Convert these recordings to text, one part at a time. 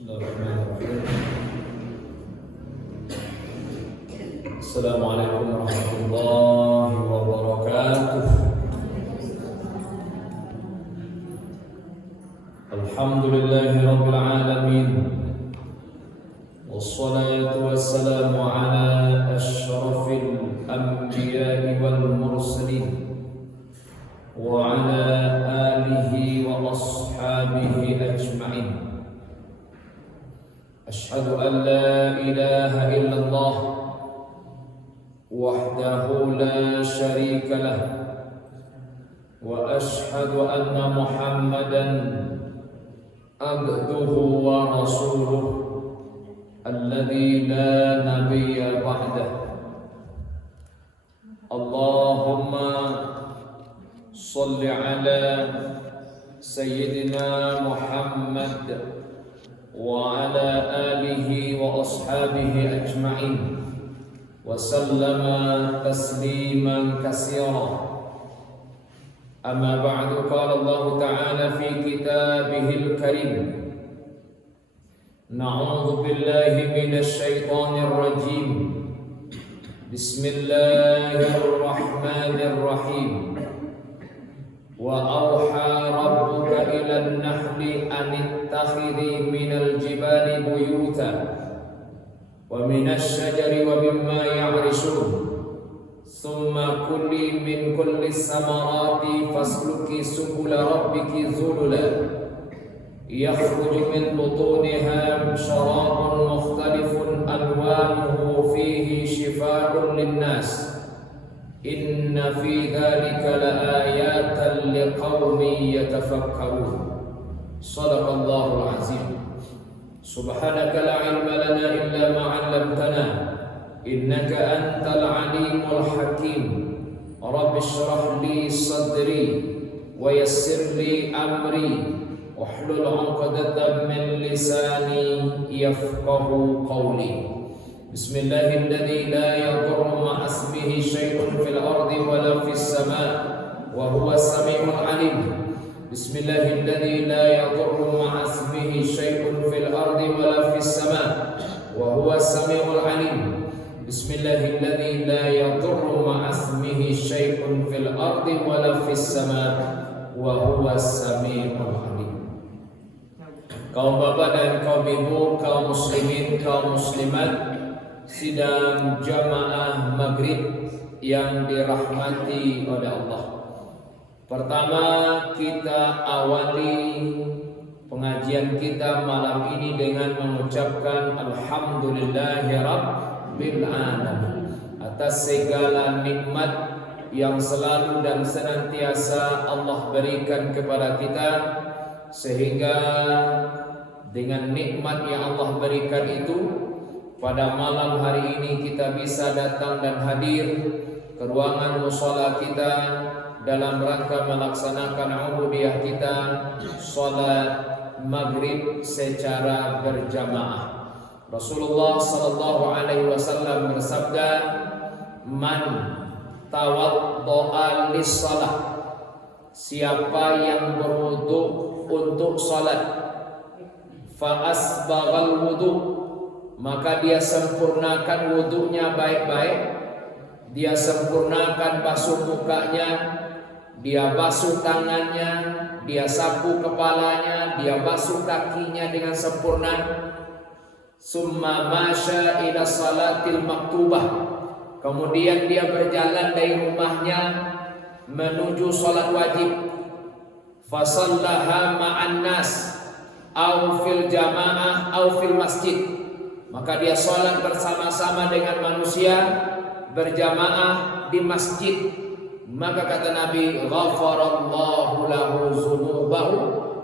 Bismillahirrahmanirrahim. Assalamualaikum warahmatullahi wabarakatuh. Alhamdulillahi rabbil alamin. Wassalatu wassalamu ala asyrafil anbiya'i wal mursalin wa ala alihi wa ashabihi ajma'in. Asyhadu an la ilaha illallah wahdahu la syarika lah wa asyhadu anna Muhammadan abduhu wa rasuluh alladzi la nabiyya ba'dah. Allahumma shalli ala sayyidina Muhammad wa ala alihi wa ashabihi ajma'in wa sallama tasliman katsira. Amma ba'du, qala Allah ta'ala fi kitabihil karim: Na'udzu billahi minasy syaithanir rajim. Bismillahirrahmanirrahim. Wa auha rabbuka ilan nahli an ittakhidhi minal jibali buyuta wa minasy syajari wa mimma ya'rishun thumma kuli min kulli samarati fasluki subula rabbiki zulula yakhruju min butuniha syarabun mukhtalifun alwanuhu fihi shifaa'un linnas. Inna fi dzalika laayatan liqaumin yatafakkarun. Shadaqallahul azim. Subhanaka la ilma lana illa ma 'allamtana innaka antal alimul hakim. Rabbi shrah li sadri wa yassir li amri wahlul 'uqdatam min lisani yafqahu qawli. Bismillahilladzi la yadurru ma'a ismihi syai'un fil ardi wala fis sama' wa huwas samiul alim. Bismillahilladzi la yadurru ma'a ismihi syai'un fil ardi wala fis sama' wa huwas samiul alim. Bismillahilladzi la yadurru ma'a ismihi syai'un fil ardi wala fis sama' wa huwas samiul alim. Kaum bapak dan kaum ibu, kaum muslimin, kaum muslimat, sidang jamaah maghrib yang dirahmati oleh Allah. Pertama, kita awali pengajian kita malam ini dengan mengucapkan alhamdulillahirabbil alamin atas segala nikmat yang selalu dan senantiasa Allah berikan kepada kita, sehingga dengan nikmat yang Allah berikan itu pada malam hari ini kita bisa datang dan hadir ke ruangan mushola kita dalam rangka melaksanakan ubudiyah kita, sholat maghrib secara berjamaah. Rasulullah sallallahu alaihi wasallam bersabda, "Man tawaddo'a lis-shalah." Siapa yang berwudu untuk sholat, fa asbaghal wudu, maka dia sempurnakan wudunya baik-baik, dia sempurnakan basuh mukanya, dia basuh tangannya, dia sapu kepalanya, dia basuh kakinya dengan sempurna. Summa masya ila salatil maktubah, kemudian dia berjalan dari rumahnya menuju salat wajib. Fasallaha ma'an nas au fil jamaah au fil masjid, maka dia sholat bersama-sama dengan manusia berjamaah di masjid. Maka kata Nabi, ghafarallahu lahu dzunubahu,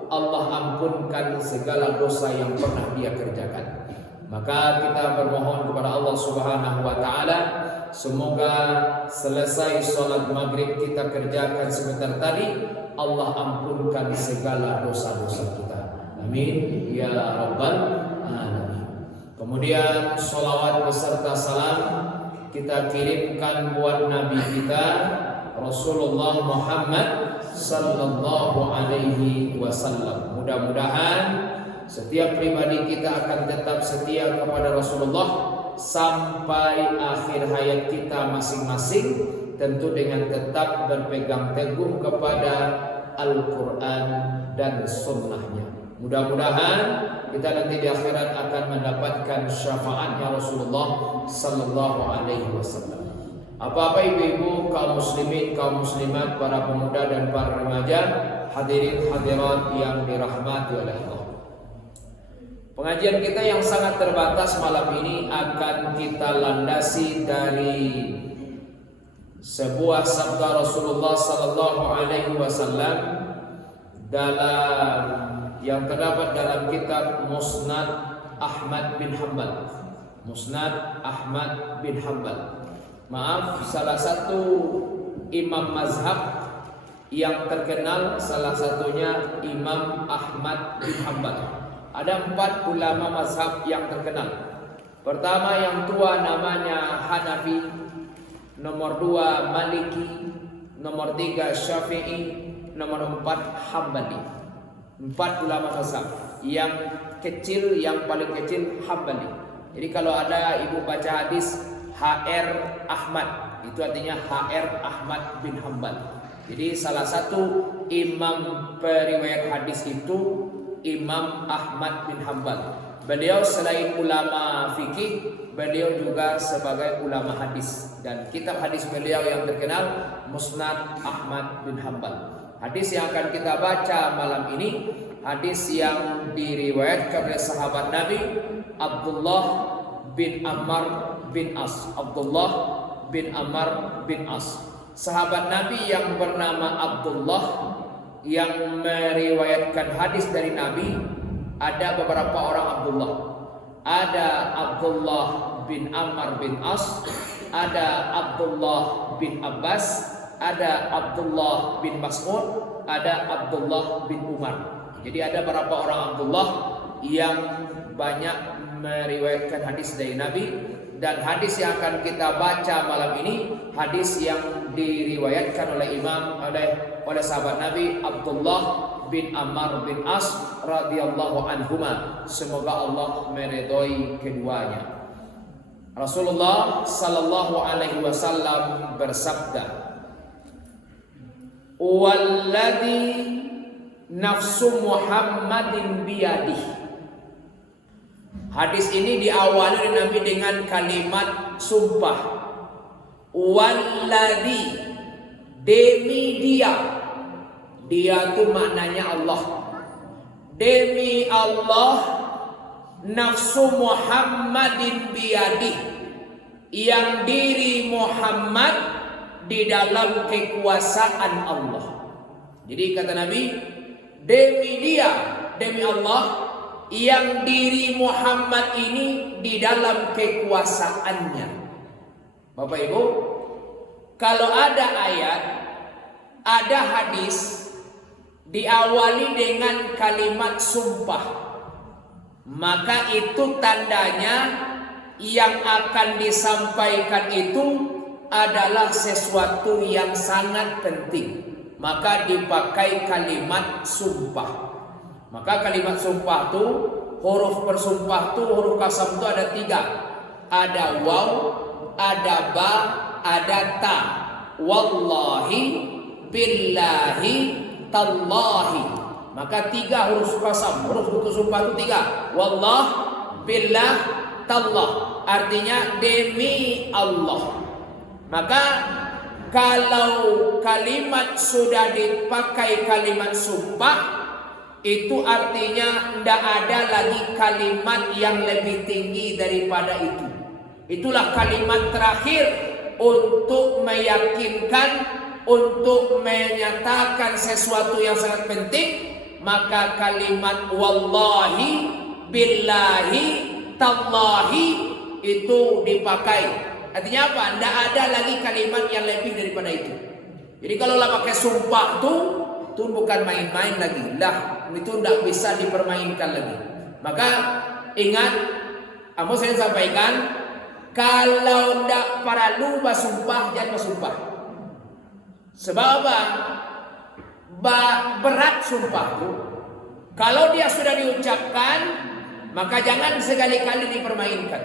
Allah ampunkan segala dosa yang pernah dia kerjakan. Maka kita bermohon kepada Allah Subhanahu wa taala, semoga selesai sholat maghrib kita kerjakan sebentar tadi, Allah ampunkan segala dosa-dosa kita. Amin ya rabbal alamin. Kemudian sholawat beserta salam kita kirimkan buat Nabi kita Rasulullah Muhammad sallallahu alaihi wasallam. Mudah-mudahan setiap pribadi kita akan tetap setia kepada Rasulullah sampai akhir hayat kita masing-masing, tentu dengan tetap berpegang teguh kepada Al-Quran dan sunnahnya. Mudah-mudahan kita nanti di akhirat akan mendapatkan syafaatnya Rasulullah sallallahu alaihi wasallam. Apa-apa ibu-ibu, kaum muslimin, kaum muslimat, para pemuda dan para remaja, hadirin hadirat yang dirahmati oleh Allah. Pengajian kita yang sangat terbatas malam ini akan kita landasi dari sebuah sabda Rasulullah sallallahu alaihi wasallam dalam yang terdapat dalam kitab Musnad Ahmad bin Hanbal. Musnad Ahmad bin Hanbal. Maaf, salah satu imam mazhab yang terkenal, salah satunya Imam Ahmad bin Hanbal. Ada 4 ulama mazhab yang terkenal. Pertama yang tua namanya Hanafi, nomor 2 Maliki, nomor 3 Syafi'i, nomor 4 Hambali. 4 ulama mazhab. Yang kecil, yang paling kecil Hambali. Jadi kalau ada ibu baca hadis HR Ahmad, itu artinya HR Ahmad bin Hanbal. Jadi salah satu imam periwayat hadis itu Imam Ahmad bin Hanbal. Beliau selain ulama fikih, beliau juga sebagai ulama hadis. Dan kitab hadis beliau yang terkenal Musnad Ahmad bin Hanbal. Hadis yang akan kita baca malam ini, hadis yang diriwayatkan oleh sahabat Nabi Abdullah bin Ammar bin As. Abdullah bin Ammar bin As, sahabat Nabi yang bernama Abdullah, yang meriwayatkan hadis dari Nabi. Ada beberapa orang Abdullah. Ada Abdullah bin Ammar bin As, ada Abdullah bin Abbas, ada Abdullah bin Mas'ud, ada Abdullah bin Umar. Jadi ada beberapa orang Abdullah yang banyak meriwayatkan hadis dari Nabi. Dan hadis yang akan kita baca malam ini, hadis yang diriwayatkan oleh oleh sahabat Nabi Abdullah bin Ammar bin As radhiyallahu anhuma. Semoga Allah meridhoi keduanya. Rasulullah sallallahu alaihi wasallam bersabda, "Walladzi nafsu Muhammadin biyadihi." Hadis ini diawali oleh Nabi dengan kalimat sumpah. Walladzi, demi dia. Dia itu maknanya Allah. Demi Allah, nafsu Muhammadin biyadih, yang diri Muhammad di dalam kekuasaan Allah. Jadi kata Nabi, demi dia, demi Allah, yang diri Muhammad ini di dalam kekuasaannya. Bapak Ibu, kalau ada ayat, ada hadis diawali dengan kalimat sumpah, maka itu tandanya yang akan disampaikan itu adalah sesuatu yang sangat penting. Maka dipakai kalimat sumpah. Maka kalimat sumpah itu, huruf bersumpah itu, huruf kasam itu ada 3. Ada waw, ada ba, ada ta. Wallahi, billahi, tallahi. Maka 3 huruf kasam, huruf bersumpah itu 3. Wallah, billah, tallah. Artinya demi Allah. Maka kalau kalimat sudah dipakai kalimat sumpah, itu artinya tidak ada lagi kalimat yang lebih tinggi daripada itu. Itulah kalimat terakhir untuk meyakinkan, untuk menyatakan sesuatu yang sangat penting. Maka kalimat wallahi, billahi, tallahi itu dipakai. Artinya apa? Tidak ada lagi kalimat yang lebih daripada itu. Jadi kalau pakai sumpah itu bukan main-main lagi. Lah, itu tidak bisa dipermainkan lagi. Maka ingat, saya sampaikan, kalau tidak perlu bersumpah, jangan bersumpah. Sebab apa? Berat sumpah itu. Kalau dia sudah diucapkan, maka jangan sekali-kali dipermainkan.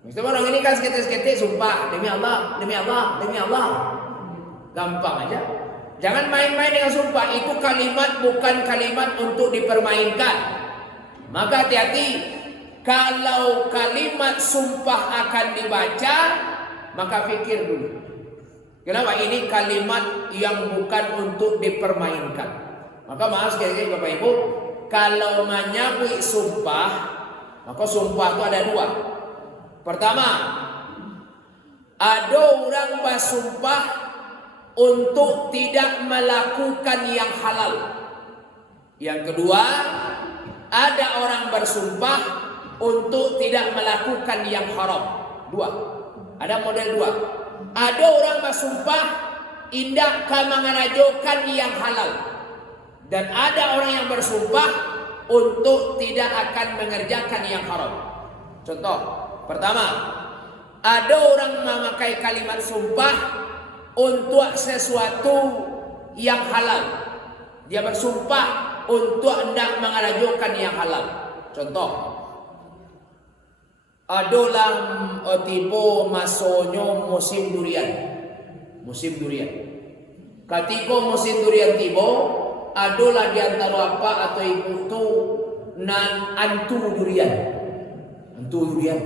Mesti orang ini kan seketik-seketik sumpah demi Allah, demi Allah, demi Allah. Gampang aja. Jangan main-main dengan sumpah. Itu kalimat bukan kalimat untuk dipermainkan. Maka hati-hati. Kalau kalimat sumpah akan dibaca, maka pikir dulu. Kenapa? Ini kalimat yang bukan untuk dipermainkan. Maka maaf sekali-kali Bapak Ibu, kalau menyambut sumpah, maka sumpah itu ada dua. Pertama, ada orang bersumpah untuk tidak melakukan yang halal. Yang kedua, ada orang bersumpah untuk tidak melakukan yang haram. Dua. Ada model dua. Ada orang bersumpah tidak akan mengajukan yang halal. Dan ada orang yang bersumpah untuk tidak akan mengerjakan yang haram. Contoh, pertama, ada orang memakai kalimat sumpah untuk sesuatu yang halal. Dia bersumpah untuk tidak mengajukan yang halal. Contoh, adalah tiba masuknya musim durian. Musim durian. Ketika musim durian tiba, adalah di antara apa atau ibu tu nan antu durian. Antu durian.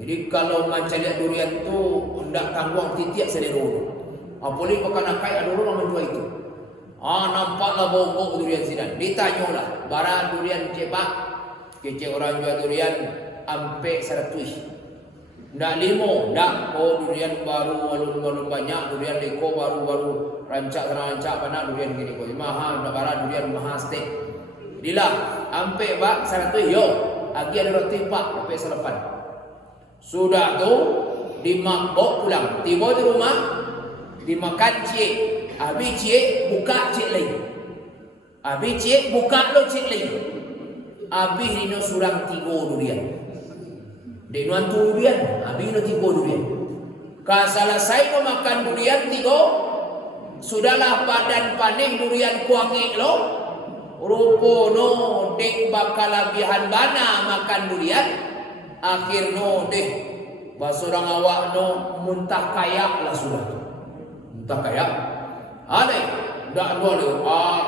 Jadi kalau macam lihat durian tu hendak tangguang titik selera. Apalagi pakai nakai ada orang menjual itu. Nampaklah bau-bau durian sidan. Ditanyalah, barang durian cepak. Kecil orang jual durian ampe 100. Ndak limo, ndak. Oh durian baru, walun banyak. Durian leko baru rancak mana durian gini kok. Mahal, ndak barang durian mahal stek. Dilah, ampe bak 100 yo. Agi ada roti pak, ampe selepan. Sudah tu dimabok pulang. Tiba di rumah, dimakan cik. Habis cik buka cik lain. Habis cik buka lo cik lain. Habis dino surang 3 durian. Dek nuan tu durian, habis no 3 durian. Selesai no makan durian 3, sudahlah badan panik durian kuangi lo. Rupo no dek bakal labihan bana makan durian. Akhir no dek basurang awak no muntah kayak lah sudah. Muntah kayak. Alai, dak dua lo.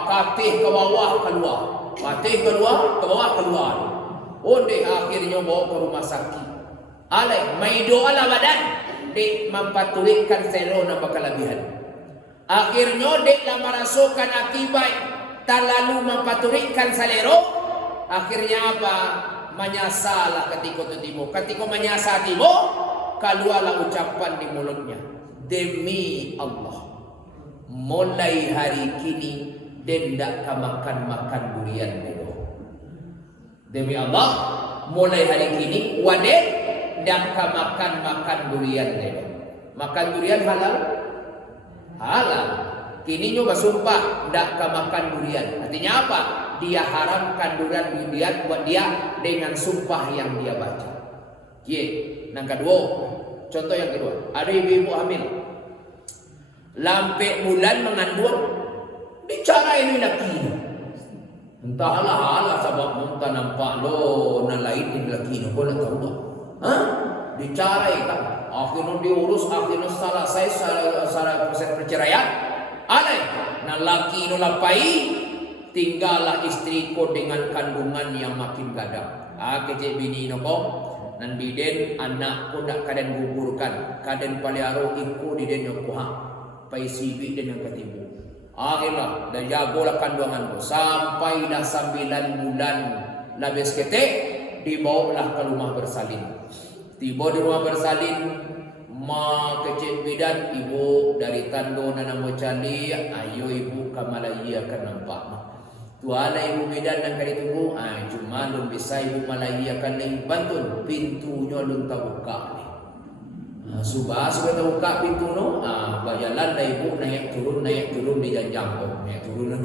Katih ke bawah keluar. Katih keluar, ke bawah keluar. Oh dek akhirnya bawa ke rumah sakit. Alai, mai doa lah badan dek mempatulikan selo nampak kelebihan. Akhirnya dek lah merasukan akibat terlalu mempatulikan selero. Akhirnya apa? Menyasalah ketika itu tiba. Ketika menyasa tiba, keluarlah ucapan di mulutnya. Demi Allah, mulai hari kini dendak makan durian dulu. Demi Allah, mulai hari kini wadah dan makan durian dulu. Makan durian halal? Halal. Kini nyoba sumpah ndak makan durian. Artinya apa? Dia haramkan durian buat dia dengan sumpah yang dia baca. Yang kedua, contoh yang kedua, ada ibu-ibu hamil. Lampe bulan mengandung, bicara ini laki. Entahlah sebab muntah nampak lo nan lain ini laki no boleh tahu tak? Dicarai kan? Akhirnya diurus, akhirnya salah saya salah proses perceraian. Alai, nan laki no lapai, tinggallah istriku dengan kandungan yang makin gadang. Kecik bini no ko, nan biden anak ko nak kaden gugurkan, kaden paliaro iku diden yo kuha, pai sibi den yang ketimu. Akhirnya dah jagolah kandungan ko sampai dah 9 bulan labis ketek dibawalah ke rumah bersalin. Tiba di rumah bersalin, ma kecil bidan ibu dari tando nanam cali, ayo ibu kamalaya akan nampak. Tuala ibu bidan dan kali tunggu, cuma lun bisa ibu malaya akan lagi bantu pintunya lun terbuka ni. Sudah buka pintu no, bayalan dah ibu naik turun di janjang tu, naik turun.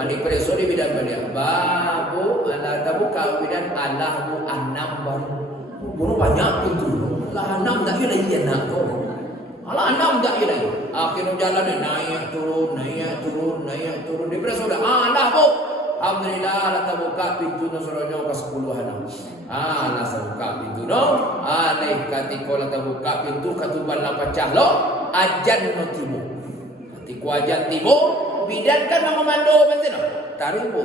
Adik preso di bidan balik. Babu ala terbuka bidan Allahmu anam baru. Bunuh banyak pintu. Allah anam tak lagi anak kau. Allah anam tak lagi. Akhirnya jalan ni naik turun. Daripada sudah, dah bu. Alhamdulillah, lah terbuka pintu no seronyo ke 10-an. Lah terbuka pintu no. Alih ketika lah terbuka pintu, katuban lah pecah lo. Ajan no tibo. Ketika ajan tibo, bidan kan mengomando macam no. Taruh bu.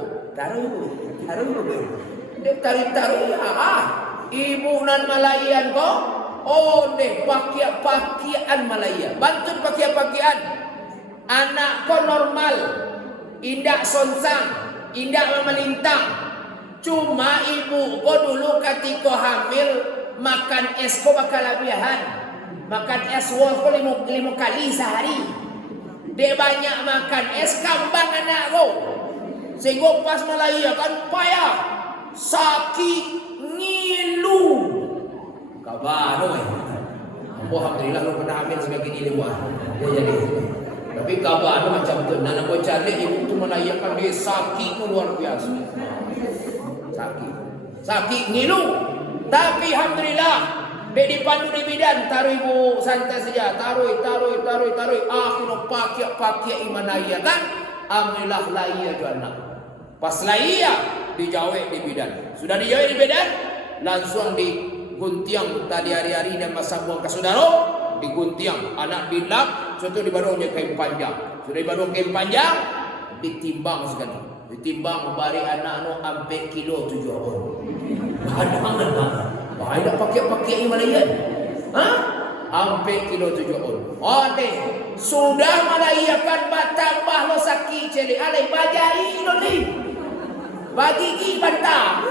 Dia taruh ya. Ibu nan Malayan ko. Oh deh, pakaian Malaya. Bantu pakaian. Anak ko normal. Indak sonsang, indak memelintang. Cuma ibu ko dulu ketika hamil makan es ko bakal lebihan. Makan es ko 5 kali sehari. Dia banyak makan es kambang anak ko. Sehingga pas Malaya kan payah. Sakit ngilu. Kabar oi. Alhamdulillah lu pernah hamil sebagai ini luar. Dia jadi. Tapi kabar macam tu. Nana boy cari ibu tu melayakan dia sakit luar biasa. Sakit ngilu. Tapi alhamdulillah be dipandu di bidan taruh ibu santai saja. Taruh. Akhirnya pakai imanaya kan. Alhamdulillah laya tu anak. Pas laya dijawab di bidan. Sudah dijawab di bidan, langsung diguntiang tadi hari-hari dan masa buang ke saudara, diguntiang anak dilap, contoh di barunya kain panjang. Sudah di baru kain panjang, ditimbang sekali. Ditimbang bari anak no ampe kilo 7 on. Banyak pakai Malayan. Ampe kilo 7 on. Sudah melayakan batambah lo sakit celi alai bajai lo ni. Bagi ki bantah.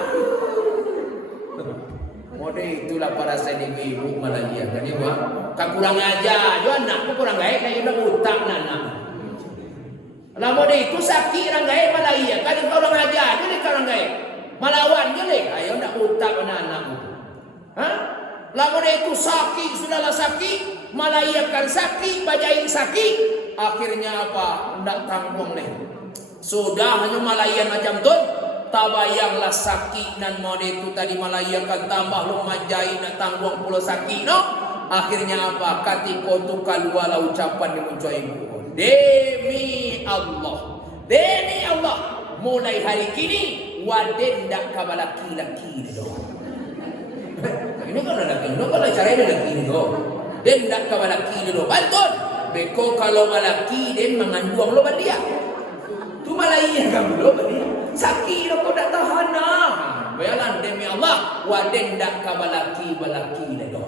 Mode itulah para seni ibu Malaya kan ibu. Kak kurang ajar, jo anakku kurang gaek na udah utang anak. Lah mode itu sakit orang gaek Malaya kan kau orang ajar je ni kurang gaek. Malawan je ni ayo nak utang anak-anakmu. Lah mode itu sakit sudahlah sakit, melayakan sakit, bajain sakit. Akhirnya apa? Ndak tanggung leh. Sudah hanya malayan macam tu. Tabayanglah sakit nan mode itu tadi melayakan tambah lu manjain nak tanggung pula sakit no. Akhirnya apa? Ketika tu keluarlah ucapan di muncul ibu. Demi Allah, mulai hari kini waden dak kabala laki-laki do. Ini kan laki, no kalau cara ini laki do. Den dak kabala laki do. Bantul. Beko kalau laki den mengandung lo dia. Tu malaiya kamu lo dia. Sakit lo kau dak tahan nah. Bayalan demi Allah waden dak kabala laki do.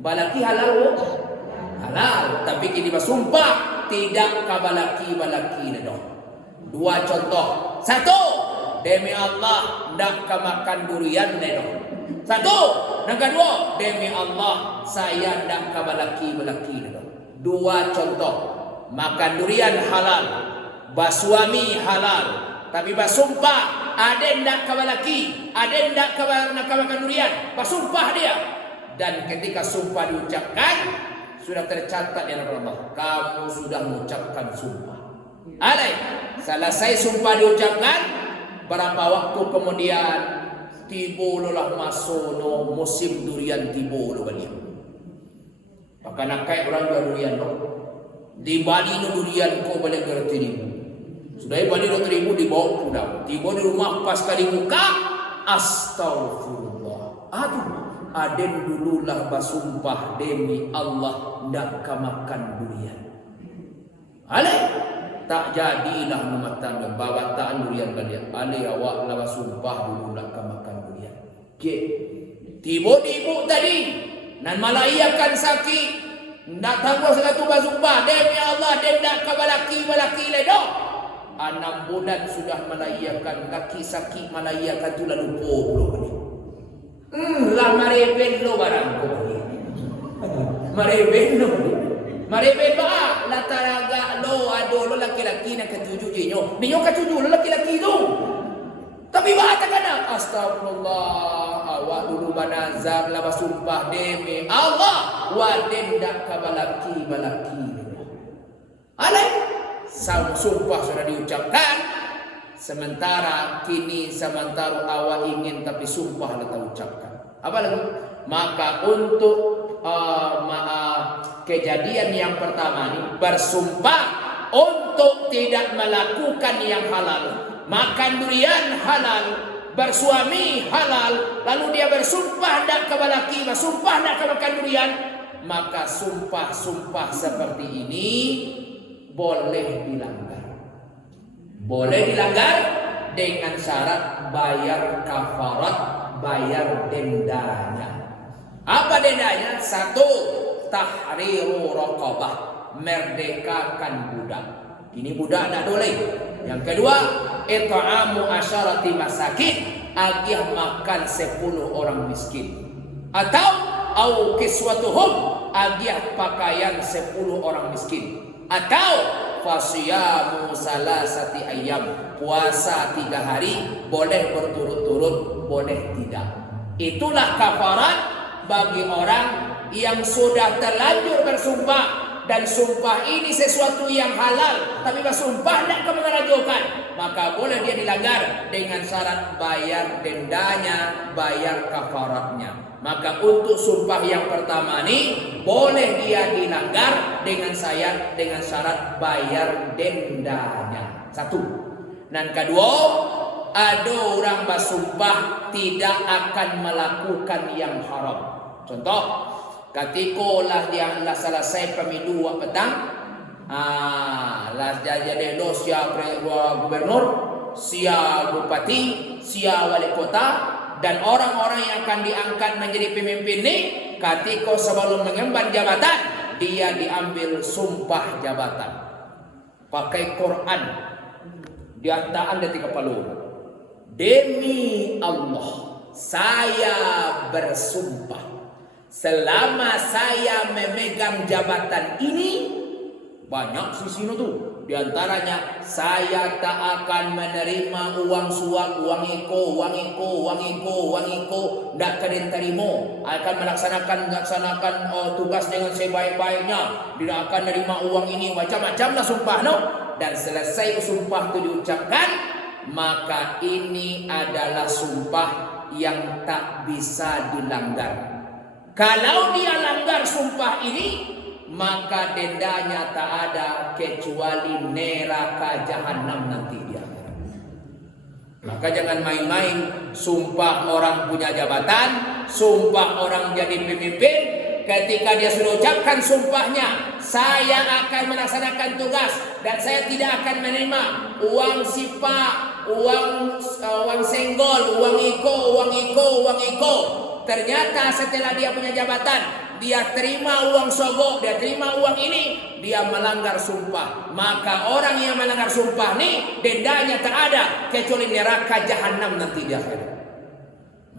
Balaki halal lo. Halal, tapi kini bersumpah tidak kabalaki do. 2 contoh. 1, demi Allah ndak makan durian do. 1, yang kedua demi Allah saya ndak kabalaki do. 2 contoh. Makan durian halal, basuami halal, tapi bersumpah ada ndak kabalaki, ada ndak makan durian, bersumpah dia. Dan ketika sumpah diucapkan sudah tercatat di hadapan Allah. Kamu sudah mengucapkan sumpah. Alai, selesai sumpah diucapkan, berapa waktu kemudian tibulah masono musim durian tibu lo balik. Maka nak kai orang jual durian lo. Di Bali no durian ko balik ke 3,000. Sudah di Bali 2,000 dibawa pulang. Tiba di rumah pas kali buka, astagfirullah. Aduh. Aden dululah bersumpah demi Allah ndak makan durian. Ale tak jadilah mematan dan bawataan durian balik. Ale awak lah bersumpah dulu ndak makan durian. Okey. Tiba ibu tadi nan malaikan sakit ndak tangguh satu bersumpah demi Allah den ndak kabalaki ledo. 6 bulan sudah malaikan laki sakit malaikan tu lalu lupa balik. Lah mareben lo barang ko. Mareben ba la taraga lo ado lo laki-laki na ketujuh jinyo. Ninyo ketujuh lo laki-laki tu. Tapi ba takana astagfirullah awak dulu banazar la basumpah demi Allah wa dendak kabalaki balaki. Alai sumpah sudah diucapkan. Sementara awak ingin tapi sumpah lah tak ucapkan. Apa lagi? Maka untuk kejadian yang pertama ini bersumpah untuk tidak melakukan yang halal, makan durian halal, bersuami halal, lalu dia bersumpah tidak ke laki, bersumpah tidak ke makan durian, maka sumpah-sumpah seperti ini boleh dilanggar. Boleh dilanggar dengan syarat bayar kafarat, bayar dendanya. Apa dendanya? 1, tahriru raqabah, merdekakan budak. Ini budak tidak boleh. Yang kedua, it'amu asyarati masakin, agih makan 10 orang miskin. Atau au kiswatuhum, agih pakaian 10 orang miskin. Atau fasiyamu salasati ayyam, puasa 3 hari, boleh berturut-turut, boleh tidak. Itulah kafarat bagi orang yang sudah terlanjur bersumpah, dan sumpah ini sesuatu yang halal, tapi bersumpah tidak mengerajukan, maka boleh dia dilanggar dengan syarat bayar dendanya, bayar kafaratnya. Maka untuk sumpah yang pertama ini boleh dia dilanggar dengan syarat bayar dendanya. 1. Dan kedua, ada orang bersumpah tidak akan melakukan yang haram. Contoh, ketika dia selesai pemilu petang, jadi sia gubernur, sia bupati, sia wali kota, dan orang-orang yang akan diangkat menjadi pemimpin ini, ketika sebelum mengemban jabatan, dia diambil sumpah jabatan pakai Quran, dia tahan di 30. Demi Allah, saya bersumpah selama saya memegang jabatan ini, banyak sisi itu. Di antaranya, saya tak akan menerima uang suap, uang iko, tidak akan terima. Akan melaksanakan tugas dengan sebaik-baiknya. Tidak akan menerima uang ini, macam-macam lah sumpah, no. Dan selesai sumpah itu diucapkan, maka ini adalah sumpah yang tak bisa dilanggar. Kalau dia langgar sumpah ini, maka dendanya tak ada kecuali neraka jahanam nanti dia. Maka jangan main-main sumpah orang punya jabatan, sumpah orang jadi pemimpin. Ketika dia sudah ucapkan sumpahnya, saya akan melaksanakan tugas dan saya tidak akan menerima uang sipak, uang senggol, uang iko. Ternyata setelah dia punya jabatan, dia terima uang sogok, dia terima uang ini, dia melanggar sumpah. Maka orang yang melanggar sumpah ini dendanya tak ada kecuali neraka jahanam nanti di akhirat.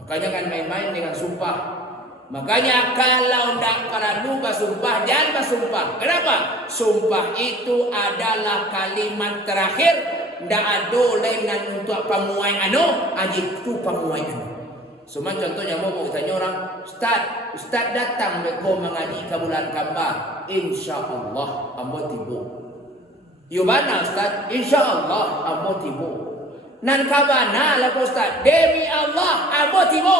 Makanya kan main-main dengan sumpah. Makanya kalau tidak perlu bersumpah, jangan bersumpah. Kenapa? Sumpah itu adalah kalimat terakhir. Tidak ada lain untuk pamuai itu pamuai Cuma contohnya mau tanya orang, Ustaz datang mereka mengaji ke bulan Kamba, insya-Allah ambo tibo. Yubana Ustaz, insya-Allah ambo tibo. Nan kabana lah Ustaz, demi Allah ambo tibo.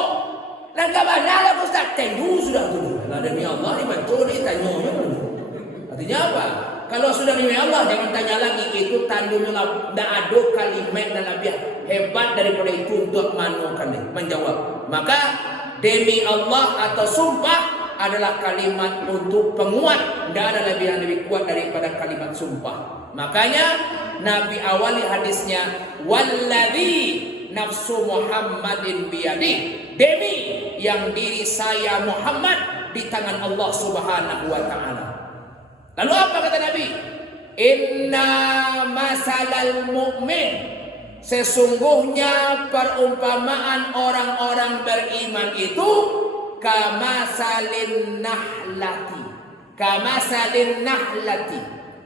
Nan kabana lah Ustaz, tenggu sudah tu. Nah demi Allah ni betul ni tanya. Artinya apa? Kalau sudah demi Allah jangan tanya lagi, itu tandanya tidak ada kalimat dan lebih hebat daripada itu untuk menjawab. Maka demi Allah atau sumpah adalah kalimat untuk penguat, tidak ada lebih kuat daripada kalimat sumpah. Makanya Nabi awali hadisnya, walladzi nafsu Muhammadin biyadi, demi yang diri saya Muhammad di tangan Allah Subhanahu wa taala. Lalu apa kata Nabi? Inna masalal mu'min, sesungguhnya perumpamaan orang-orang beriman itu kamasalin nahlati.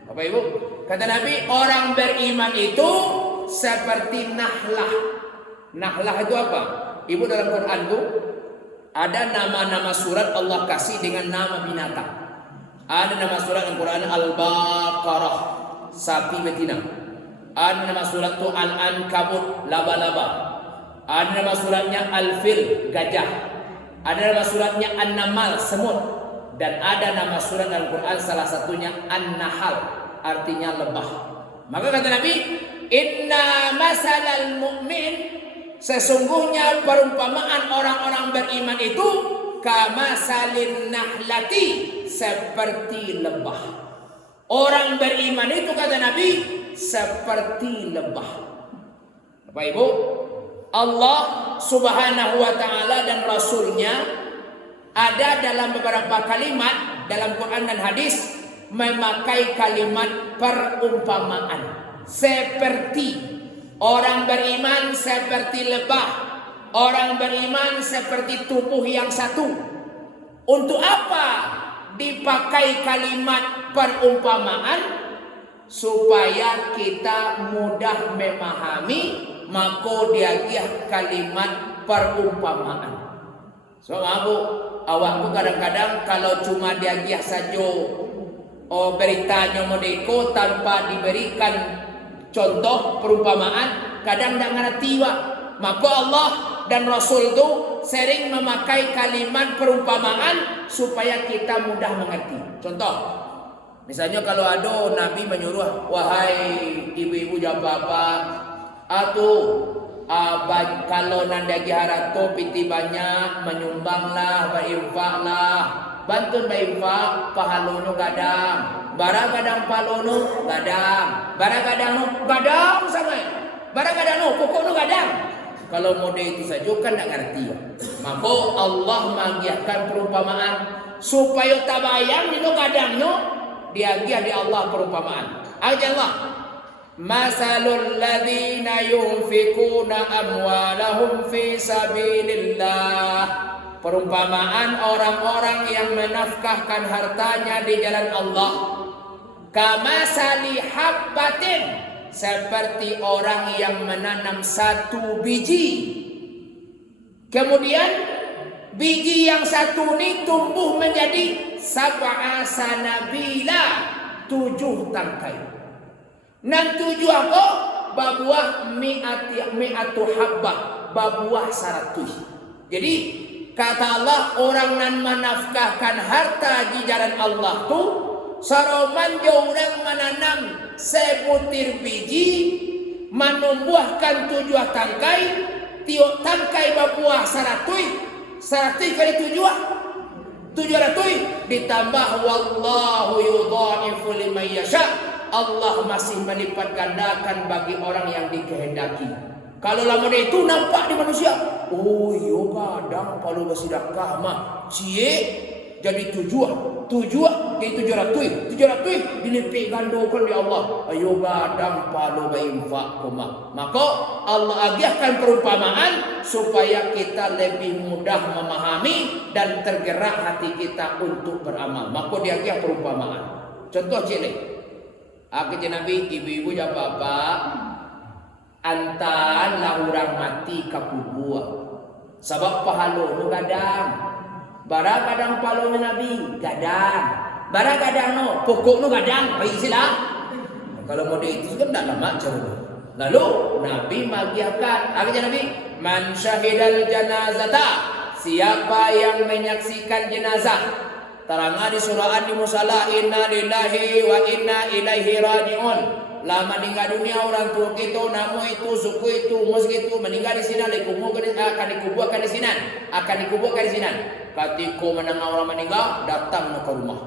Bapak Ibu, kata Nabi, orang beriman itu seperti nahlah. Nahlah itu apa? Ibu, dalam Quran itu ada nama-nama surat Allah kasih dengan nama binatang. Ada nama surat Al-Quran Al-Baqarah, sapi betina. Ada nama surat itu Al-Ankabut, laba-laba. Ada nama suratnya Al-Fil, gajah. Ada nama suratnya An-Namal, semut. Dan ada nama surat Al-Quran salah satunya An-Nahal, artinya lebah. Maka kata Nabi, inna masalal mu'min, sesungguhnya perumpamaan orang-orang beriman itu kamasalin nahlati, seperti lebah. Orang beriman itu kata Nabi seperti lebah. Bapak Ibu, Allah Subhanahu wa ta'ala dan Rasulnya ada dalam beberapa kalimat dalam Quran dan hadis memakai kalimat perumpamaan. Seperti orang beriman seperti lebah, orang beriman seperti tubuh yang satu. Untuk apa dipakai kalimat perumpamaan? Supaya kita mudah memahami, maka dia kalimat perumpamaan. So abu, awakku kadang-kadang kalau cuma dia saja beritanya modeko tanpa diberikan contoh perumpamaan, kadang tidak ngerti wak. Maka Allah dan Rasul itu sering memakai kalimat perumpamaan supaya kita mudah mengerti. Contoh, misalnya kalau ada Nabi menyuruh, wahai ibu-ibu jangan apa-apa, atau kalau nandagi harato piti banyak, menyumbanglah, berinfaklah, bantu berinfak, pahalunu gadang, bara gadang palunu gadang, bara gadang nu gadang sangat, bara gadang nu pokok nu gadang. Kalau mode itu saja kan tidak ngerti. Maka Allah mengiyakan perumpamaan supaya tabayang itu gadangnya dia di Allah perumpamaan. Ayat Allah, masalul ladzina yunfikuna amwalahum fi sabilillah. Perumpamaan orang-orang yang menafkahkan hartanya di jalan Allah. Kamasali habbatin, seperti orang yang menanam satu biji. Kemudian biji yang satu ini tumbuh menjadi sab'a sanabila, 7 tangkai. Nan 7 apa? Babuah mi'atu habbah, babuah 100. Jadi kata Allah, orang nan menafkahkan harta di jalan Allah tu saroman orang menanam sebutir biji, menumbuhkan 7 tangkai, tiap tangkai babuah 100 kali 700 ditambah wallahu yudha'ifu liman yasha. Allah masih melipat gandakan bagi orang yang dikehendaki. Kalau lama itu nampak di manusia, oh iya kadang kalau bersedekah mah cie jadi 7 jadi 700 dilipat gandakan di Allah. Ayo kadang palu berinfak koma. Maka Allah agihkan perumpamaan supaya kita lebih mudah memahami dan tergerak hati kita untuk beramal. Maka dia agih perumpamaan. Contoh cilik. Aku Nabi, ibu-ibu ya bapak, antan lah orang mati kapubua. Sebab pahala nu gadang. Bara gadang pahala Nabi gadang. Bara gadang no pokok nu gadang. Baik sila. Kalau model itu kan tidak lama cara. Lalu Nabi magiakan. Aku Nabi, man syahidal janazata, siapa yang menyaksikan jenazah. Terangah di surah An-Musala, inna lillahi wa inna ilaihi raji'un. Lah meninggal dunia orang tua kita, namu itu, suku itu, mus itu meninggal di sini, akan dikuburkan di sini, Ketika menengah orang meninggal, datang ke rumah.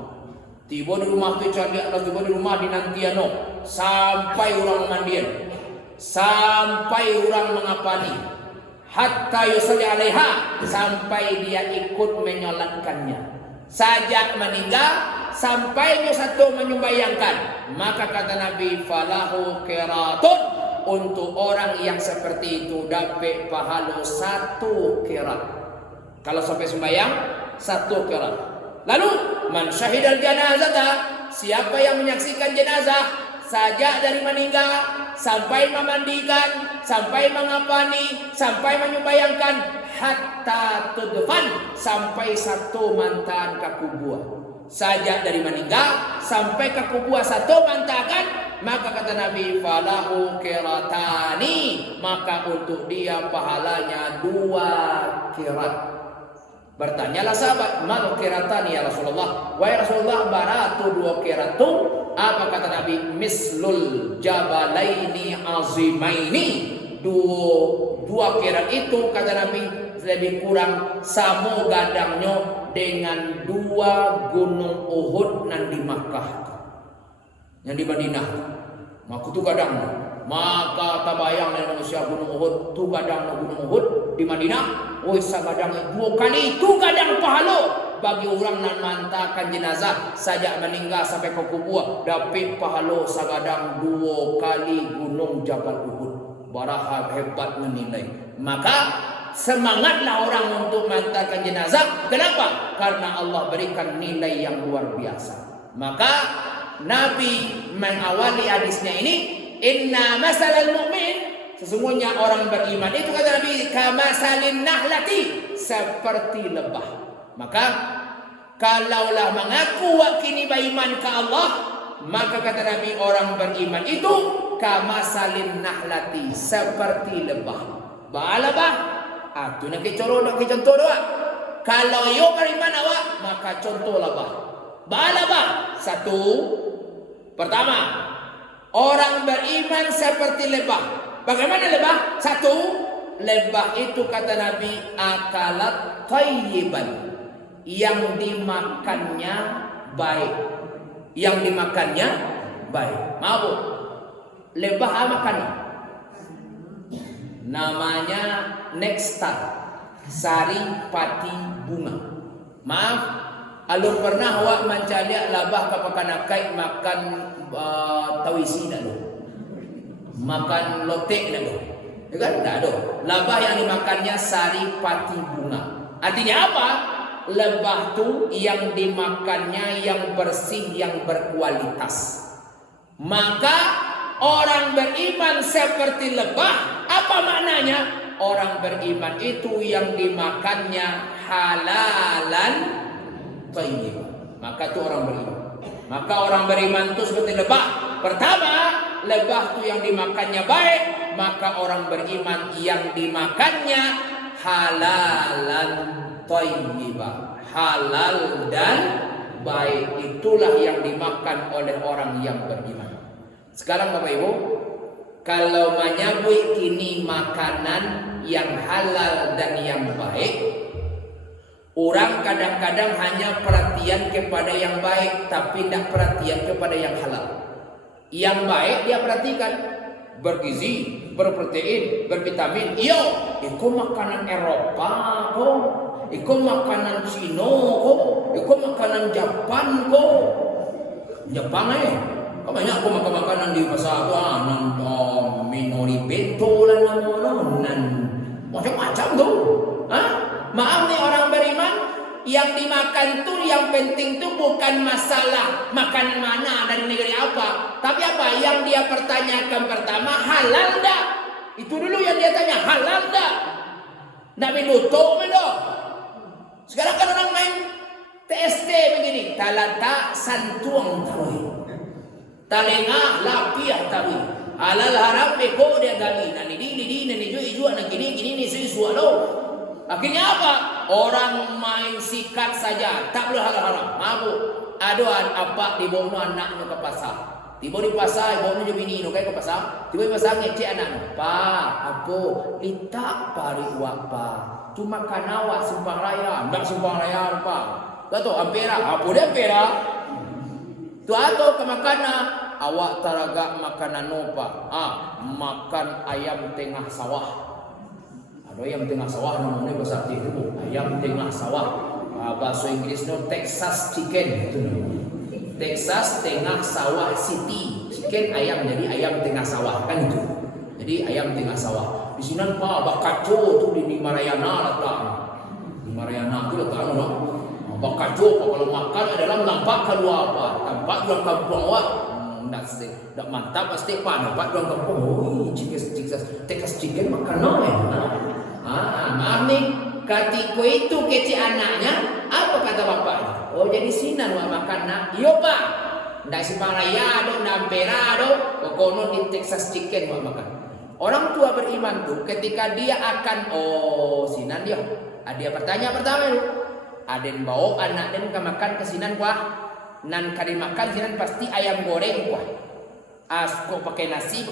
Tiba di rumah tu cari atau tiba di rumah dinantiano sampai orang mandian, sampai orang mengapani, hatta yusalli alaiha, sampai dia ikut menyolatkannya. Sajak meninggal sampainya satu menyembayangkan, maka kata Nabi, falahu qiratun, untuk orang yang seperti itu dapat pahala 1 qirat. Kalau sampai sembayang 1 qirat. Lalu man syahidal janazata, siapa yang menyaksikan jenazah sajak dari meninggal sampai memandikan, sampai mengapani, sampai menyembayangkan, hatta tudfan, sampai 1 mantan ke kubur. Sajak dari meninggal sampai ke kubur 1 mantakan, maka kata Nabi, falahu qiratani, maka untuk dia pahalanya 2 qirat. Bertanyalah sahabat, mal qiratani ya Rasulullah? Wahai Rasulullah, baratu 2 qirat itu apa? Kata Nabi, mislul jabalaini azimaini. Dua qirat itu kata Nabi lebih kurang sama gadangnya dengan 2 gunung Uhud nan di Makkah, yang di Madinah. Maka tu kadang, maka tabayang dengan manusia gunung Uhud, tu kadang gunung Uhud di Madinah. Oh, sagadang 2 kali tu kadang pahala bagi orang nan mantakan jenazah sajak meninggal sampai ke kubur, dapat pahala sagadang 2 kali gunung Jabal Uhud. Barahal hebat menilai. Maka semangatlah orang untuk mantakan jenazah. Kenapa? Karena Allah berikan nilai yang luar biasa. Maka Nabi mengawali hadisnya ini, inna masalal mu'min, sesungguhnya orang beriman itu kata Nabi, kamasalin nahlati, seperti lebah. Maka kalaulah mengaku kini beriman ke Allah, maka kata Nabi orang beriman itu kamasalin nahlati, seperti lebah. Lebah, tu nak contoh doa. Kalau yo beriman awak, maka contoh lebah. Lebah, satu. Pertama, orang beriman seperti lebah. Bagaimana lebah? Satu, lebah itu kata Nabi akalat thayyiban, yang dimakannya baik. Yang dimakannya baik. Mau lebah makan? Namanya nektar, sari pati bunga. Maaf, alun pernah awak mencari lebah kapakanakai makan tawisi dah lo, makan lotek dah lo, kan? Tak ada. Lebah yang dimakannya sari pati bunga. Artinya apa? Lebah tu yang dimakannya yang bersih, yang berkualitas. Maka orang beriman seperti lebah. Apa maknanya? Orang beriman itu yang dimakannya halalan thayyiban. Maka itu orang beriman. Maka orang beriman itu seperti lebah. Pertama, lebah itu yang dimakannya baik. Maka orang beriman yang dimakannya halalan thayyiban, halal dan baik. Itulah yang dimakan oleh orang yang beriman. Sekarang Bapak Ibu, kalau menyambut kini makanan yang halal dan yang baik, orang kadang-kadang hanya perhatian kepada yang baik, tapi tidak perhatian kepada yang halal. Yang baik dia perhatikan, bergizi, berprotein, bervitamin. Iyo, itu makanan Eropa kok, itu makanan Cina kok, itu makanan Jepang kok. Jepang kok banyak aku makan makanan di pasar tu, minori bento lah nan macam-macam tu. Maaf nih orang beriman, yang dimakan tu yang penting tu bukan masalah makan mana dari negeri apa, tapi apa yang dia pertanyakan pertama, halal tak? Itu dulu yang dia tanya, halal tak? Nak minuto melo. Sekarang kan orang main TST begini, talata santuang tawi, talenga lapiah tawi, halal haram beko dia gali, nani jual nak gini ni sesuatu lo. Akhirnya apa? Orang main sikat saja, tak boleh halal haram. Mabuk. Aduan apa di bawah anaknya ke pasar. Tiba di pasar, bawah je bini no kai ke pasar. Tiba di pasar ngecek anak. Pa, apa? Litak pari wak pa. Cuma kanawak simpang raya, ndak simpang raya pa. Tahu ampera, apa dia ampera? Tu atau ke makanan awak taraga makanan apa? Makan ayam tengah sawah. Ada ayam tengah sawah namanya bahasa arti itu, ayam tengah sawah. Bahasa Inggrisnya Texas chicken itu. Texas tengah sawah city. Chicken ayam, jadi ayam tengah sawah kan itu. Jadi ayam tengah sawah. Di sini bakaco tu di Mariana letak. Di Mariana tu letak no. Bakaco kalau makan adalah menampakkan apa? Tampak dalam kampung awak. Nak mantap pasti apa? Nampak dalam kampung. Oh, Texas chicken makanan maaf nih, ketika itu kecil anaknya, apa kata bapaknya? Oh jadi sinan wak makan nak? Iyo pak, ndak simpang raya do, ndak ampera do, kokono di Texas chicken wak makan. Orang tua beriman tuh ketika dia akan, sinan dia bertanya pertama itu, Aden bawa anak den makan kesinan kuah. Nan kali makan sinan pasti ayam goreng kuah. Kok pakai nasi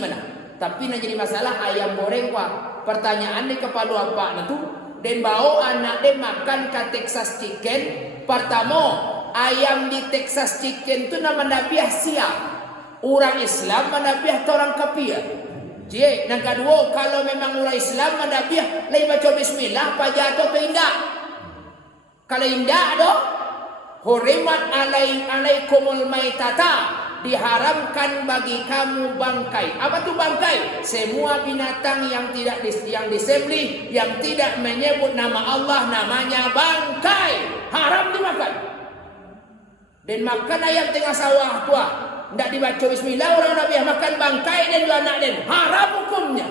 mana? Tapi yang jadi masalah ayam goreng kuah. Pertanyaan di kepala apa na tu? Den bawa anak den makan ke Texas Chicken. Pertama, ayam di Texas Chicken tu nama nabiah siap. Orang Islam manabiah atau orang kafir. Jadi, yang kedua, kalau memang orang Islam manabiah, lain baca bismillah, apa jatuh tu indah. Kalau indah doh, hurimat alaikumul maitata, diharamkan bagi kamu bangkai. Apa tu bangkai? Semua binatang yang tidak yang disembelih, yang tidak menyebut nama Allah, namanya bangkai. Haram dimakan. Dan makan ayam tengah sawah tua. Tidak dibaca bismillah, orang Nabi makan bangkai dan dua anak dan haram hukumnya.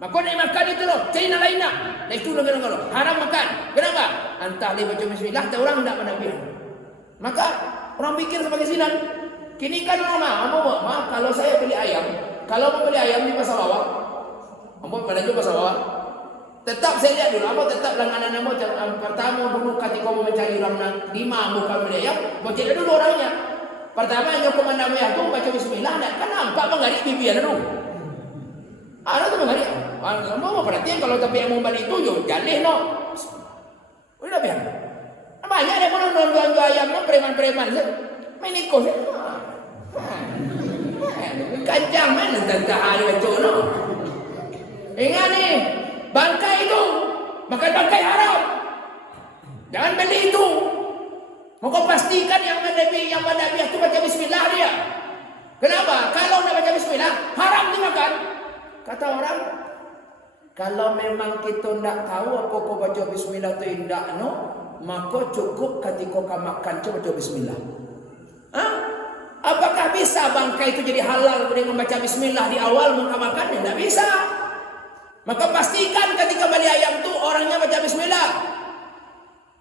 Maka nak makan itu loh, China lainnya. Nah itu loh haram makan. Kenapa? Entah dia baca bismillah, tak orang tidak Nabi. Maka orang pikir sebagai sinan. Kini kan orang maaf kalau saya beli ayam, kalau mau beli ayam di pasar bawah, pada juga pasar bawah. Tetap saya lihat dulu, tetap langganan nama pertama dulu ketika mau mencari orang lima bukan beli ayam, baca dulu orangnya. Pertama yang komanda ayah tu baca bismillah, kan nampak mengarik bibian dulu. Ada tu mengarik. Mau perhatian kalau tapi yang mau balik itu jo jalih no. Udah biar. Banyak dia pun jual ayam no preman-preman tu. Main ikut. Kancang mana tentang hari baca no. Ingat ni, bangkai itu makan bangkai haram. Jangan beli itu. Maka pastikan yang manabiah itu baca bismillah dia. Kenapa? Kalau nak baca bismillah, haram dimakan. Kata orang, kalau memang kita tidak tahu apa kau baca bismillah itu indah no, maka cukup ketika kau makan coba baca bismillah. Apakah bisa bangkai itu jadi halal dengan membaca bismillah di awal muka makannya? Tidak bisa. Maka pastikan ketika beli ayam itu orangnya baca bismillah.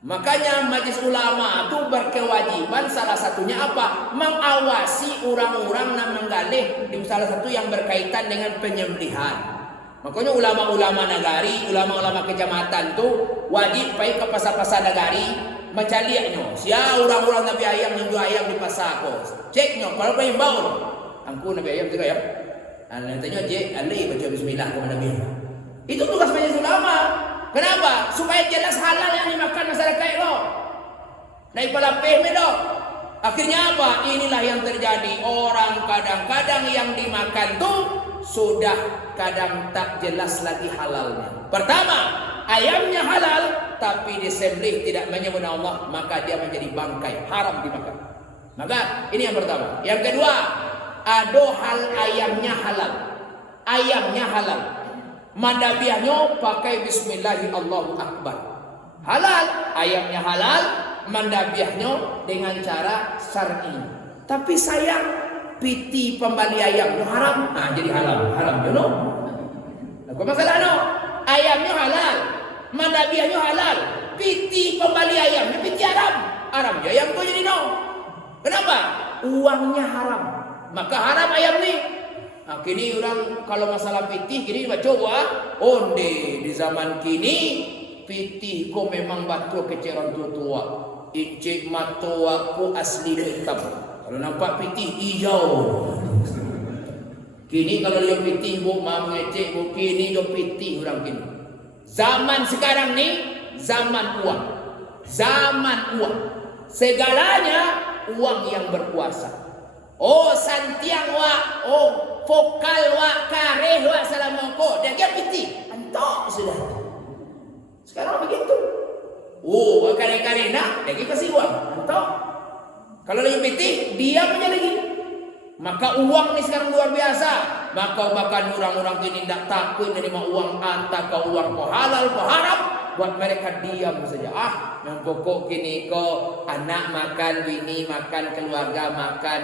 Makanya majlis ulama itu berkewajiban salah satunya apa? Mengawasi orang-orang yang menggalih di salah satu yang berkaitan dengan penyembelihan. Makanya ulama-ulama nagari, ulama-ulama kecamatan itu wajib pergi ke pasar-pasar nagari mencarinya. Siapa orang-orang Nabi ayam yang jual ayam di pasar ko. Ceknya kalau pengen bau. Angku Nabi ayam juga ya. Nantinya je alai baca bismillah kepada Nabi. Itu tugas majlis ulama. Kenapa? Supaya jelas halal yang dimakan masyarakat itu. Naik pelapih itu. Akhirnya apa? Inilah yang terjadi. Orang kadang-kadang yang dimakan tuh sudah kadang tak jelas lagi halalnya. Pertama, ayamnya halal tapi disembelih tidak menyebut Allah, maka dia menjadi bangkai, haram dimakan. Maka ini yang pertama. Yang kedua, ada hal ayamnya halal. Ayamnya halal. Mandabiahnya pakai bismillahi Allahu Akbar. Halal, ayamnya halal, mandabiahnya dengan cara syar'i. Tapi sayang, piti pembali ayam itu haram. Jadi halal, you know. Apa masalah no? Ayamnya halal, mandabiahnya halal, piti pembali ayam, piti haram. Haram ya ayam tu jadi no. Kenapa? Uangnya haram. Maka haram ayam ni. Kini orang kalau masalah pitih kini baca onde di zaman kini pitih ko memang batu keceran tua. Incik matua ko asli hitam. Kalau nampak pitih hijau. Kini kalau dia pitih bu mau ngecek bu kini dia pitih orang kini. Zaman sekarang ni zaman uang. Zaman uang. Segalanya uang yang berkuasa. Oh santiang wa, oh vokal wa, kareh wa, salamoko. Dia piti. Antok sudah. Sekarang begitu. Oh kareh-kareh nak, dia kasih uang. Antok. Kalau lagi piti, dia punya lagi. Maka uang ni sekarang luar biasa. Maka bahkan orang-orang ini tidak takut menerima uang antara uang ko halal ko haram. Buat mereka diam saja. Yang pokok kini ko anak makan, bini makan, keluarga makan.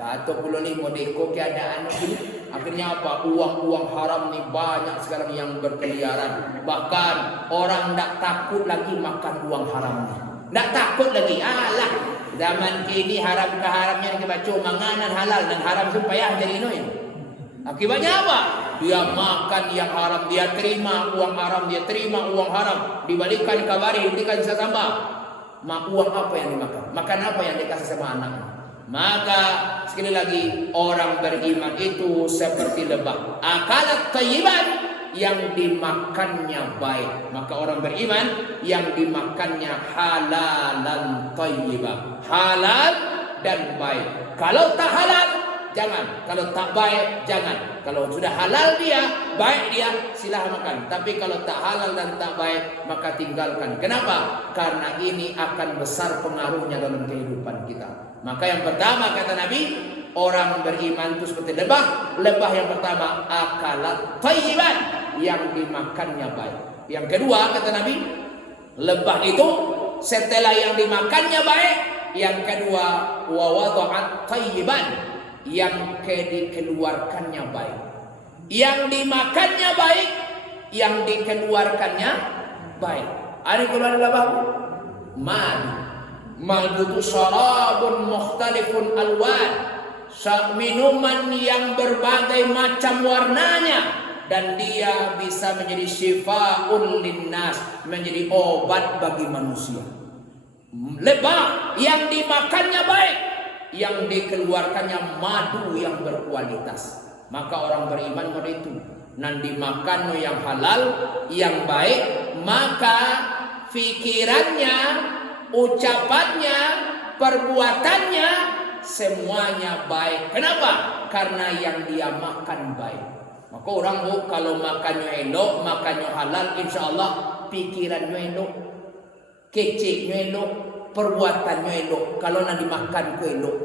Batu puluh ni modeko keadaan ini. Akhirnya apa? Uang-uang haram ni banyak sekarang yang berkeliaran. Bahkan orang tak takut lagi makan uang haram ni. Tak takut lagi. Alah, zaman kini haram ke haramnya kita baca manganan halal dan haram supaya jadi noin. Akibatnya apa? Dia makan yang haram, dia terima uang haram, dia terima uang haram, dibalikan kabari, dibalikan sama. Uang apa yang dimakan? Makan apa yang dikasih sama anaknya? Maka sekali lagi, orang beriman itu seperti lebah, akalat thayyiban, yang dimakannya baik. Maka orang beriman yang dimakannya halalan thayyiban, halal dan baik. Kalau tak halal, jangan. Kalau tak baik, jangan. Kalau sudah halal dia, baik dia, silahkan makan. Tapi kalau tak halal dan tak baik, maka tinggalkan. Kenapa? Karena ini akan besar pengaruhnya dalam kehidupan kita. Maka yang pertama kata Nabi, orang beriman itu seperti lebah. Lebah yang pertama, akalat thayyiban, yang dimakannya baik. Yang kedua kata Nabi, lebah itu setelah yang dimakannya baik, yang kedua wa wada'at thayyiban, yang dikeluarkannya baik. Yang dimakannya baik, yang dikeluarkannya baik. Ada keluar lebah madu. Madu itu syarabun mukhtalifun alwan, minuman yang berbagai macam warnanya, dan dia bisa menjadi syifaun linnas, menjadi obat bagi manusia. Lebah yang dimakannya baik, yang dikeluarkannya madu yang berkualitas. Maka orang beriman pada itu, nan dimakan yang halal, yang baik, maka fikirannya, ucapannya, perbuatannya semuanya baik. Kenapa? Karena yang dia makan baik. Maka orang kalau makannya elok, makannya halal, insya Allah pikirannya elok, keceknya elok, perbuatannya elok. Kalau nak dimakan ku elok.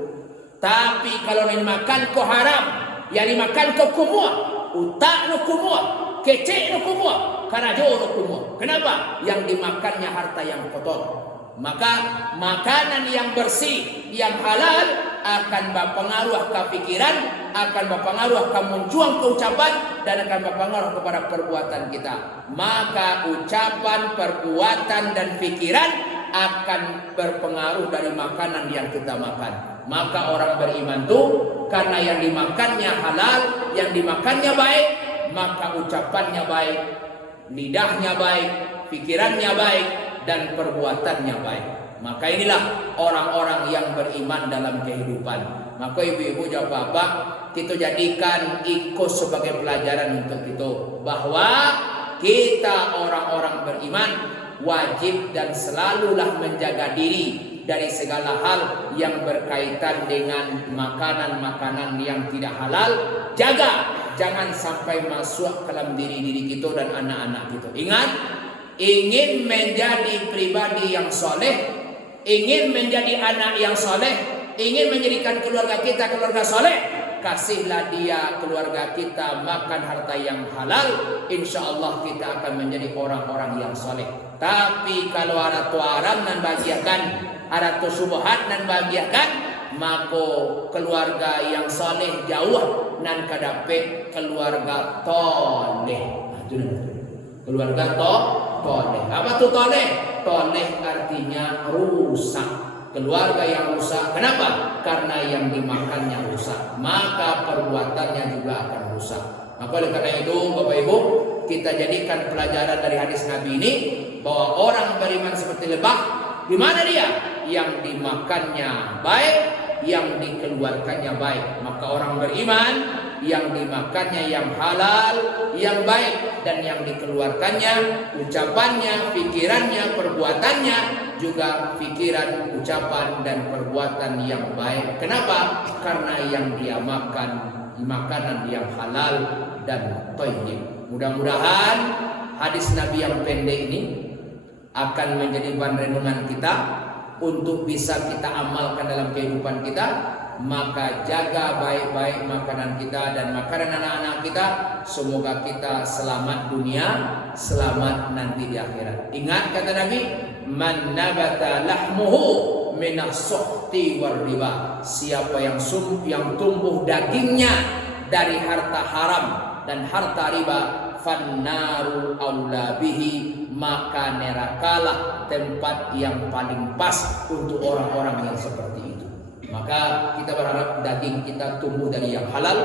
Tapi kalau nak dimakan ku haram, yang dimakan ku kumua, utak no kumua, kecek no kumua, karena jauh no kumua. Kenapa? Yang dimakannya harta yang kotor. Maka makanan yang bersih, yang halal akan berpengaruh ke pikiran, akan berpengaruh ke munculan ke ucapan, dan akan berpengaruh kepada perbuatan kita. Maka ucapan, perbuatan, dan pikiran akan berpengaruh dari makanan yang kita makan. Maka orang beriman itu karena yang dimakannya halal, yang dimakannya baik, maka ucapannya baik, lidahnya baik, pikirannya baik, dan perbuatannya baik. Maka inilah orang-orang yang beriman dalam kehidupan. Maka ibu-ibu dan bapak, kita jadikan ikut sebagai pelajaran untuk kita, bahwa kita orang-orang beriman wajib dan selalulah menjaga diri dari segala hal yang berkaitan dengan makanan-makanan yang tidak halal. Jaga, jangan sampai masuk ke dalam diri-diri kita dan anak-anak kita. Ingat, ingin menjadi pribadi yang soleh, ingin menjadi anak yang soleh, ingin menjadikan keluarga kita keluarga soleh, kasihlah dia, keluarga kita, makan harta yang halal. Insya Allah kita akan menjadi orang-orang yang soleh. Tapi kalau ada tuaran dan bagiakan, ada tu subhat dan bagiakan, maka keluarga yang soleh jauh nan kadape keluarga toleh. Keluarga toleh. Apa tu toleh? Toleh artinya rusak. Keluarga yang rusak. Kenapa? Karena yang dimakannya rusak. Maka perbuatannya juga akan rusak. Maka oleh karena itu, Bapak Ibu, kita jadikan pelajaran dari hadis Nabi ini, bahwa orang beriman seperti lebah. Di mana dia? Yang dimakannya baik, yang dikeluarkannya baik. Maka orang beriman yang dimakannya yang halal, yang baik, dan yang dikeluarkannya, ucapannya, pikirannya, perbuatannya juga pikiran, ucapan, dan perbuatan yang baik. Kenapa? Karena yang dia makan makanan yang halal dan thayyib. Mudah-mudahan hadis Nabi yang pendek ini akan menjadi bahan renungan kita untuk bisa kita amalkan dalam kehidupan kita. Maka jaga baik-baik makanan kita dan makanan anak-anak kita. Semoga kita selamat dunia, selamat nanti di akhirat. Ingat kata Nabi, man nabata lahmuhu minas sukhti war riba. Siapa yang tumbuh dagingnya dari harta haram dan harta riba, fannaru aula bihi, maka nerakalah tempat yang paling pas untuk orang-orang yang seperti itu. Maka kita berharap daging kita tumbuh dari yang halal,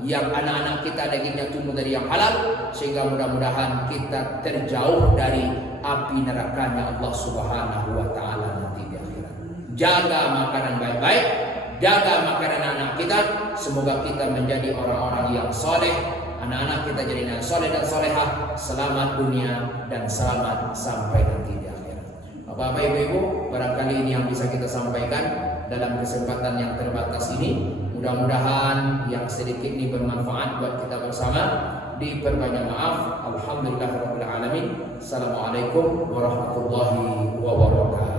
yang anak-anak kita dagingnya tumbuh dari yang halal, sehingga mudah-mudahan kita terjauh dari api nerakanya Allah Subhanahu wa taala nanti di akhirat. Jaga makanan baik-baik, jaga makanan anak kita, semoga kita menjadi orang-orang yang soleh, anak-anak kita jadi anak soleh dan solehah, selamat dunia dan selamat sampai nanti di akhirat. Bapak-bapak, ibu-ibu, barangkali ini yang bisa kita sampaikan dalam kesempatan yang terbatas ini. Mudah-mudahan yang sedikit ini bermanfaat buat kita bersama. Diperbanyak maaf. Alhamdulillahirabbil alamin. Assalamualaikum warahmatullahi wabarakatuh.